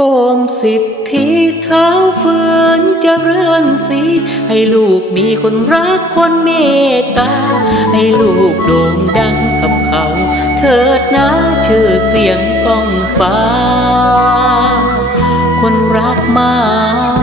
โอมสิทธิเท้าฝืนจะเรื่อนสี ให้ลูกมีคนรักคนเมตตา ให้ลูกโด่งดังกับเขา เถิดนะชื่อเสียงก้องฟ้า คนรักมาก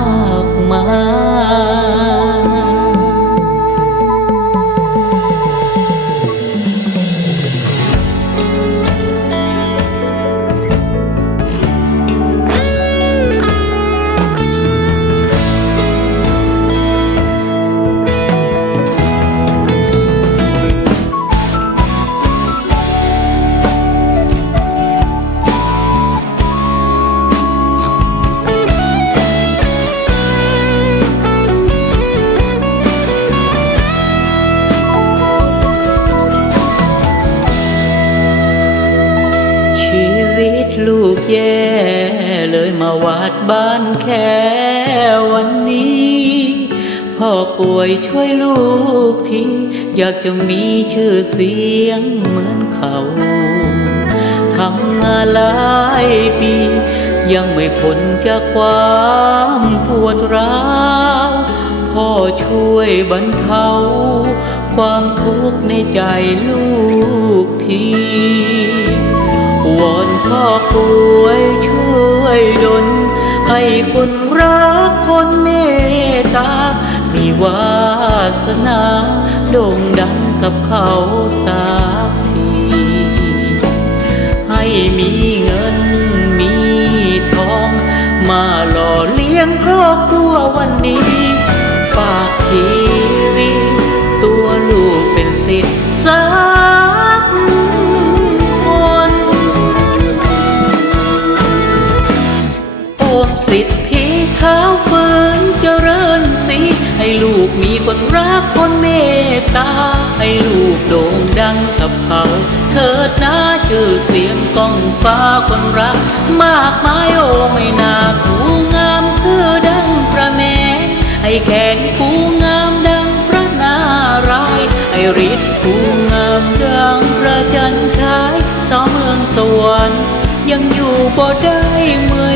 มาวาดบ้านแค่วันนี้ พ่อป่วยช่วยลูกทีอยากจะมีชื่อเสียงเหมือนเขาทำงานหลายปี ยังไม่พ้นจากความปวดร้าวพ่อช่วยบรรเทา ความทุกข์ในใจลูกทีวอนพ่อป่วย ยดลให้คนรักคนเมตตา มีวาสนาโด่งดังกับเขาสักที ให้มีเงินมี สิทธิเท้าฝืนเจริญสีให้ลูกมีคนรักคนเมตตา ให้ลูกโด่งดังกับเขา เถิดนะชื่อเสียงก้องฟ้าคนรัก มากมายโอ้ไม่นาคูงามคือดังพระแม่ให้แข่งคูงามดังพระนารายให้ฤทธิ์คูงามดังพระจันทร์ฉายสาวเมืองสวรรค์ยังอยู่บ่ได้เมื่อ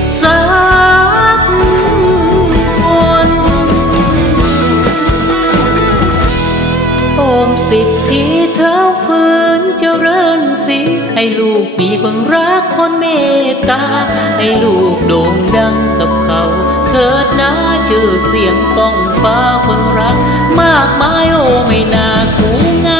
สิทธิเท้าฝืนเจริญสิให้ลูกมีคนรักคนเมตตา ให้ลูกโด่งดังกับเขา เถิดนะชื่อเสียงก้องฟ้าคนรัก มากมายโอ้ไม่น่ากูง